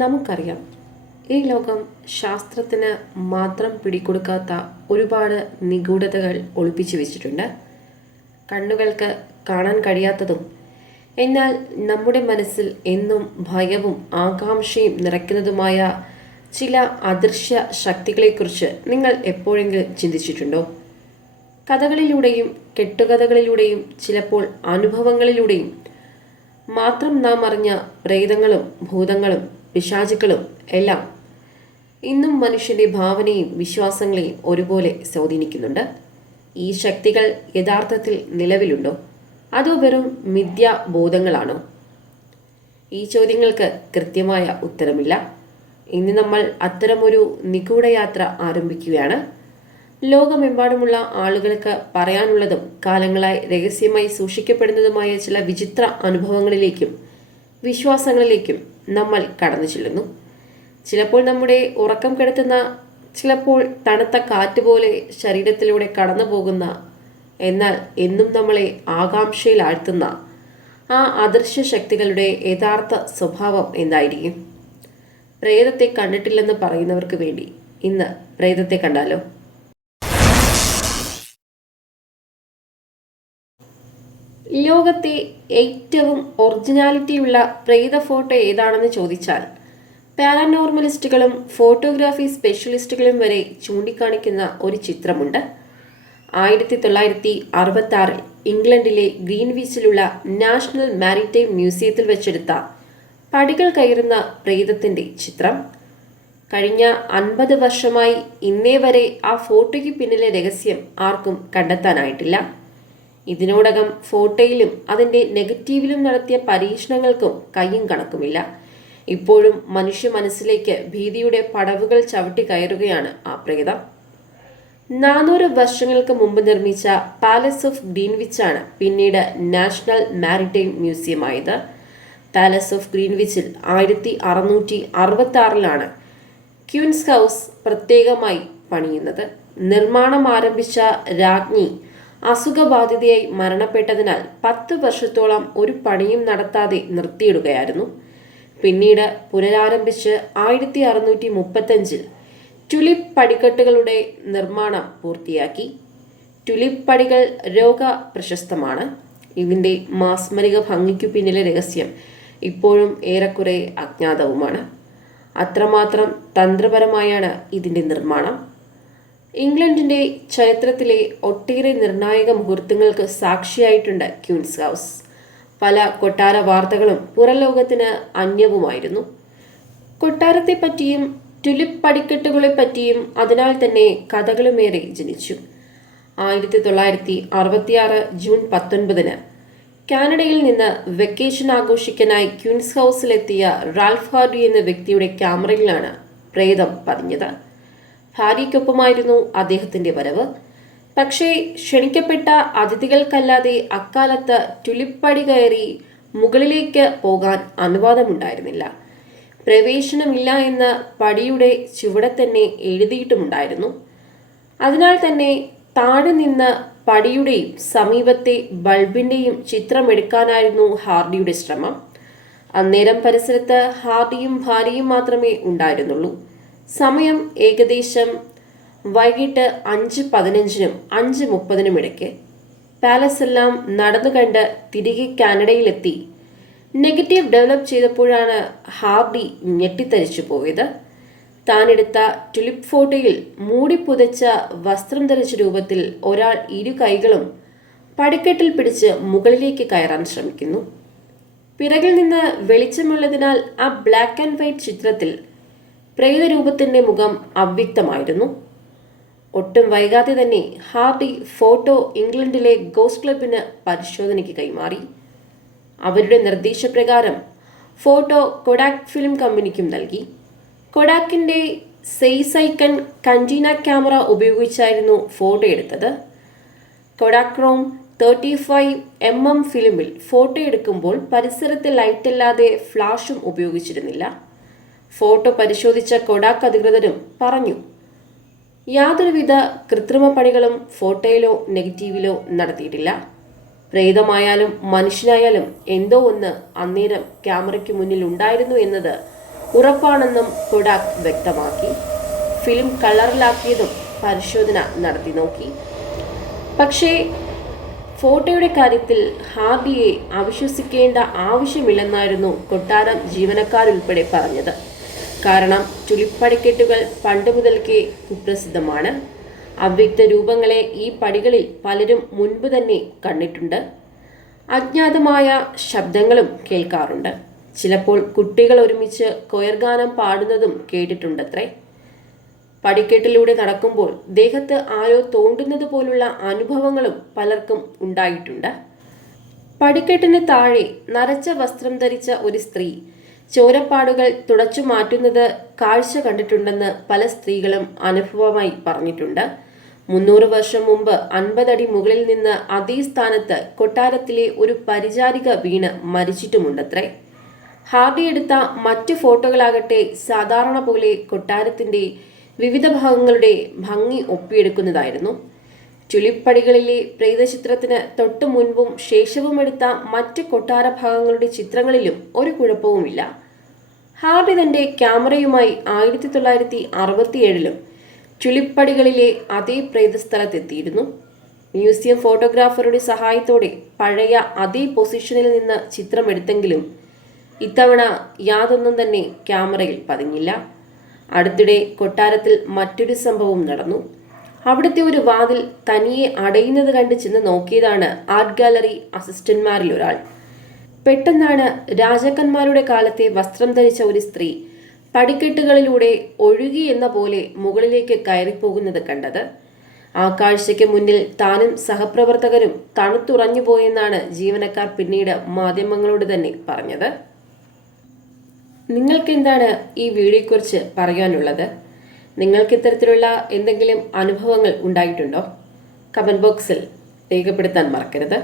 നമുക്കറിയാം, ഈ ലോകം ശാസ്ത്രത്തിന് മാത്രം പിടികൊടുക്കാത്ത ഒരുപാട് നിഗൂഢതകൾ ഒളിപ്പിച്ചു വെച്ചിട്ടുണ്ട്. കണ്ണുകൾക്ക് കാണാൻ കഴിയാത്തതും എന്നാൽ നമ്മുടെ മനസ്സിൽ എന്നും ഭയവും ആകാംക്ഷയും നിറയ്ക്കുന്നതുമായ ചില അദൃശ്യ ശക്തികളെക്കുറിച്ച് നിങ്ങൾ എപ്പോഴെങ്കിലും ചിന്തിച്ചിട്ടുണ്ടോ? കഥകളിലൂടെയും കെട്ടുകഥകളിലൂടെയും ചിലപ്പോൾ അനുഭവങ്ങളിലൂടെയും മാത്രം നാം അറിഞ്ഞ പ്രേതങ്ങളും ഭൂതങ്ങളും പിശാചുക്കളും എല്ലാം ഇന്നും മനുഷ്യന്റെ ഭാവനയും വിശ്വാസങ്ങളെയും ഒരുപോലെ സ്വാധീനിക്കുന്നുണ്ട്. ഈ ശക്തികൾ യഥാർത്ഥത്തിൽ നിലവിലുണ്ടോ, അതോ വെറും മിഥ്യാബോധങ്ങളാണോ? ഈ ചോദ്യങ്ങൾക്ക് കൃത്യമായ ഉത്തരമില്ല. ഇന്ന് നമ്മൾ അത്തരമൊരു നിഗൂഢയാത്ര ആരംഭിക്കുകയാണ്. ലോകമെമ്പാടുമുള്ള ആളുകൾക്ക് പറയാനുള്ളതും കാലങ്ങളായി രഹസ്യമായി സൂക്ഷിക്കപ്പെടുന്നതുമായ ചില വിചിത്ര അനുഭവങ്ങളിലേക്കും വിശ്വാസങ്ങളിലേക്കും നമ്മൾ കടന്നു ചെല്ലുന്നു. ചിലപ്പോൾ നമ്മുടെ ഉറക്കം കെടുത്തുന്ന, ചിലപ്പോൾ തണുത്ത കാറ്റ് പോലെ ശരീരത്തിലൂടെ കടന്നു പോകുന്ന, എന്നാൽ എന്നും നമ്മളെ ആകാംക്ഷയിൽ ആഴ്ത്തുന്ന ആ അദൃശ്യ ശക്തികളുടെ യഥാർത്ഥ സ്വഭാവം എന്തായിരിക്കും? പ്രേതത്തെ കണ്ടിട്ടില്ലെന്ന് പറയുന്നവർക്ക് വേണ്ടി ഇന്ന് പ്രേതത്തെ കണ്ടാലോ? ലോകത്തെ ഏറ്റവും ഒറിജിനാലിറ്റിയുള്ള പ്രേത ഫോട്ടോ ഏതാണെന്ന് ചോദിച്ചാൽ പാരാനോർമലിസ്റ്റുകളും ഫോട്ടോഗ്രാഫി സ്പെഷ്യലിസ്റ്റുകളും വരെ ചൂണ്ടിക്കാണിക്കുന്ന ഒരു ചിത്രമുണ്ട്. 1966 ഇംഗ്ലണ്ടിലെ ഗ്രീൻവിച്ചിലുള്ള നാഷണൽ മാരിടൈം മ്യൂസിയത്തിൽ വെച്ചെടുത്ത പടികൾ കയറുന്ന പ്രേതത്തിന്റെ ചിത്രം. കഴിഞ്ഞ 50 വർഷമായി ഇന്നേ വരെ ആ ഫോട്ടോയ്ക്ക് പിന്നിലെ രഹസ്യം ആർക്കും കണ്ടെത്താനായിട്ടില്ല. ഇതിനോടകം ഫോട്ടോയിലും അതിൻ്റെ നെഗറ്റീവിലും നടത്തിയ പരീക്ഷണങ്ങൾക്കും കയ്യും കണക്കുമില്ല. ഇപ്പോഴും മനുഷ്യ മനസ്സിലേക്ക് ഭീതിയുടെ പടവുകൾ ചവിട്ടി കയറുകയാണ് ആ പ്രേതം. 400 വർഷങ്ങൾക്ക് മുമ്പ് നിർമ്മിച്ച പാലസ് ഓഫ് ഗ്രീൻവിച്ചാണ് പിന്നീട് നാഷണൽ മാരിടൈം മ്യൂസിയം ആയത്. പാലസ് ഓഫ് ഗ്രീൻവിച്ചിൽ 1666 ക്യൂൻസ് ഹൗസ് പ്രത്യേകമായി പണിയുന്നത്. നിർമ്മാണം ആരംഭിച്ച രാജ്ഞി അസുഖബാധിതയായി മരണപ്പെട്ടതിനാൽ 10 വർഷത്തോളം ഒരു പണിയും നടത്താതെ നിർത്തിയിടുകയായിരുന്നു. പിന്നീട് പുനരാരംഭിച്ച് 1635 ടുലിപ്പ് പടിക്കെട്ടുകളുടെ നിർമ്മാണം പൂർത്തിയാക്കി. ടുലിപ്പ് പടികൾ ലോക പ്രശസ്തമാണ്. ഇതിൻ്റെ മാസ്മരിക ഭംഗിക്കു പിന്നിലെ രഹസ്യം ഇപ്പോഴും ഏറെക്കുറെ അജ്ഞാതവുമാണ്. അത്രമാത്രം തന്ത്രപരമായാണ് ഇതിൻ്റെ നിർമ്മാണം. ഇംഗ്ലണ്ടിന്റെ ചരിത്രത്തിലെ ഒട്ടേറെ നിർണായക മുഹൂർത്തങ്ങൾക്ക് സാക്ഷിയായിട്ടുണ്ട് ക്യൂൻസ് ഹൗസ്. പല കൊട്ടാര വാർത്തകളും പുറംലോകത്തിന് അന്യവുമായിരുന്നു. കൊട്ടാരത്തെപ്പറ്റിയും ടുലിപ്പ് പടിക്കെട്ടുകളെപ്പറ്റിയും അതിനാൽ തന്നെ കഥകളുമേറെ ജനിച്ചു. 1966 ജൂൺ 19 കാനഡയിൽ നിന്ന് വെക്കേഷൻ ആഘോഷിക്കാനായി ക്യൂൻസ് ഹൗസിലെത്തിയ റാൽഫ് ഹാർഡി എന്ന വ്യക്തിയുടെ ക്യാമറയിലാണ് പ്രേതം പതിഞ്ഞത്. ഭാര്യയ്ക്കൊപ്പമായിരുന്നു അദ്ദേഹത്തിന്റെ വരവ്. പക്ഷേ ക്ഷണിക്കപ്പെട്ട അതിഥികൾക്കല്ലാതെ അക്കാലത്ത് ടുലിപ്പ് പടി കയറി മുകളിലേക്ക് പോകാൻ അനുവാദമുണ്ടായിരുന്നില്ല. പ്രവേശനമില്ല എന്ന് പടിയുടെ ചുവടെ തന്നെ എഴുതിയിട്ടുമുണ്ടായിരുന്നു. അതിനാൽ തന്നെ താഴെ നിന്ന് പടിയുടെയും സമീപത്തെ ബൾബിന്റെയും ചിത്രമെടുക്കാനായിരുന്നു ഹാർഡിയുടെ ശ്രമം. അന്നേരം പരിസരത്ത് ഹാർഡിയും ഭാര്യയും മാത്രമേ ഉണ്ടായിരുന്നുള്ളൂ. സമയം ഏകദേശം വൈകിട്ട് 5:15 5:30 ഇടയ്ക്ക്. പാലസ് എല്ലാം നടന്നു കണ്ട് തിരികെ കാനഡയിലെത്തി നെഗറ്റീവ് ഡെവലപ്പ് ചെയ്തപ്പോഴാണ് ഹാർഡി ഞെട്ടിത്തരിച്ചു പോയത്. താനെടുത്ത ടുലിപ്പ് ഫോട്ടോയിൽ മൂടിപ്പുതച്ച വസ്ത്രം ധരിച്ച രൂപത്തിൽ ഒരാൾ ഇരു കൈകളും പടിക്കെട്ടിൽ പിടിച്ച് മുകളിലേക്ക് കയറാൻ ശ്രമിക്കുന്നു. പിറകിൽ നിന്ന് വെളിച്ചമുള്ളതിനാൽ ആ ബ്ലാക്ക് ആൻഡ് വൈറ്റ് ചിത്രത്തിൽ പ്രേതരൂപത്തിന്റെ മുഖം അവ്യക്തമായിരുന്നു. ഒട്ടും വൈകാതെ തന്നെ ഹാർഡി ഫോട്ടോ ഇംഗ്ലണ്ടിലെ ഗോസ്റ്റ് ക്ലബിന് പരിശോധനയ്ക്ക് കൈമാറി. അവരുടെ നിർദ്ദേശപ്രകാരം ഫോട്ടോ കൊഡാക് ഫിലിം കമ്പനിക്കും നൽകി. കൊഡാക്കിന്റെ സെയ്സൈക്കൺ കൻറ്റീന ക്യാമറ ഉപയോഗിച്ചായിരുന്നു ഫോട്ടോ എടുത്തത്. കൊഡാക്രോം 35mm ഫിലിമിൽ ഫോട്ടോ എടുക്കുമ്പോൾ പരിസരത്ത് ലൈറ്റല്ലാതെ ഫ്ലാഷും ഉപയോഗിച്ചിരുന്നില്ല. ഫോട്ടോ പരിശോധിച്ച കൊഡാക്ക് അധികൃതരും പറഞ്ഞു, യാതൊരുവിധ കൃത്രിമ പണികളും ഫോട്ടോയിലോ നെഗറ്റീവിലോ നടത്തിയിട്ടില്ല. പ്രേതമായാലും മനുഷ്യനായാലും എന്തോ ഒന്ന് അന്നേരം ക്യാമറയ്ക്ക് മുന്നിൽ ഉണ്ടായിരുന്നു എന്നത് ഉറപ്പാണെന്നും കൊഡാക് വ്യക്തമാക്കി. ഫിലിം കളറിലാക്കിയതും പരിശോധന നടത്തി നോക്കി. പക്ഷേ ഫോട്ടോയുടെ കാര്യത്തിൽ ഹാർഡിയെ അവിശ്വസിക്കേണ്ട ആവശ്യമില്ലെന്നായിരുന്നു കൊട്ടാരം ജീവനക്കാരുൾപ്പെടെ പറഞ്ഞത്. കാരണം ടുലിപ്പ് പടിക്കെട്ടുകൾ പണ്ട് മുതൽക്കേ കുപ്രസിദ്ധമാണ്. അവ്യക്ത രൂപങ്ങളെ ഈ പടികളിൽ പലരും മുൻപ് തന്നെ കണ്ടിട്ടുണ്ട്. അജ്ഞാതമായ ശബ്ദങ്ങളും കേൾക്കാറുണ്ട്. ചിലപ്പോൾ കുട്ടികൾ ഒരുമിച്ച് കൊയർ ഗാനം പാടുന്നതും കേട്ടിട്ടുണ്ടത്രേ. പടിക്കെട്ടിലൂടെ നടക്കുമ്പോൾ ദേഹത്ത് ആരോ തോണ്ടുന്നത് പോലുള്ള അനുഭവങ്ങളും പലർക്കും ഉണ്ടായിട്ടുണ്ട്. പടിക്കെട്ടിന് താഴെ നരച്ച വസ്ത്രം ധരിച്ച ഒരു സ്ത്രീ ചോരപ്പാടുകൾ തുടച്ചു മാറ്റുന്നത് കാഴ്ച കണ്ടിട്ടുണ്ടെന്ന് പല സ്ത്രീകളും അനുഭവമായി പറഞ്ഞിട്ടുണ്ട്. 300 വർഷം മുമ്പ് 50 അടി മുകളിൽ നിന്ന് അതേ സ്ഥാനത്ത് കൊട്ടാരത്തിലെ ഒരു പരിചാരിക വീണ് മരിച്ചിട്ടുമുണ്ടത്രേ. ഹാർഡി എടുത്ത മറ്റ് ഫോട്ടോകളാകട്ടെ സാധാരണ പോലെ കൊട്ടാരത്തിന്റെ വിവിധ ഭാഗങ്ങളുടെ ഭംഗി ഒപ്പിയെടുക്കുന്നതായിരുന്നു. ടുലിപ്പ് പടികളിലെ പ്രേതചിത്രത്തിന് തൊട്ടു മുൻപും ശേഷവും എടുത്ത മറ്റ് കൊട്ടാര ഭാഗങ്ങളുടെ ചിത്രങ്ങളിലും ഒരു കുഴപ്പവുമില്ല. ഹാർഡി തന്റെ ക്യാമറയുമായി 1967 ടുലിപ്പ് പടികളിലെ അതേ പ്രേതസ്ഥലത്തെത്തിയിരുന്നു. മ്യൂസിയം ഫോട്ടോഗ്രാഫറുടെ സഹായത്തോടെ പഴയ അതേ പൊസിഷനിൽ നിന്ന് ചിത്രമെടുത്തെങ്കിലും ഇത്തവണ യാതൊന്നും തന്നെ ക്യാമറയിൽ പതിഞ്ഞില്ല. അടുത്തിടെ കൊട്ടാരത്തിൽ മറ്റൊരു സംഭവം നടന്നു. അവിടുത്തെ ഒരു വാതിൽ തനിയെ അടയുന്നത് കണ്ട് ചെന്ന് നോക്കിയതാണ് ആർട്ട് ഗാലറി അസിസ്റ്റന്റ്മാരിൽ ഒരാൾ. പെട്ടെന്നാണ് രാജാക്കന്മാരുടെ കാലത്തെ വസ്ത്രം ധരിച്ച ഒരു സ്ത്രീ പടിക്കെട്ടുകളിലൂടെ ഒഴുകി എന്ന പോലെ മുകളിലേക്ക് കയറിപ്പോകുന്നത് കണ്ടത്. ആ കാഴ്ചയ്ക്ക് മുന്നിൽ താനും സഹപ്രവർത്തകരും തണുത്തുറഞ്ഞു പോയെന്നാണ് ജീവനക്കാർ പിന്നീട് മാധ്യമങ്ങളോട് തന്നെ പറഞ്ഞത്. നിങ്ങൾക്ക് എന്താണ് ഈ വീഡിയോയെക്കുറിച്ച് പറയാനുള്ളത്? നിങ്ങൾക്ക് ഇത്തരത്തിലുള്ള എന്തെങ്കിലും അനുഭവങ്ങൾ ഉണ്ടായിട്ടുണ്ടോ? കമന്റ് ബോക്സിൽ രേഖപ്പെടുത്താൻ മറക്കരുത്.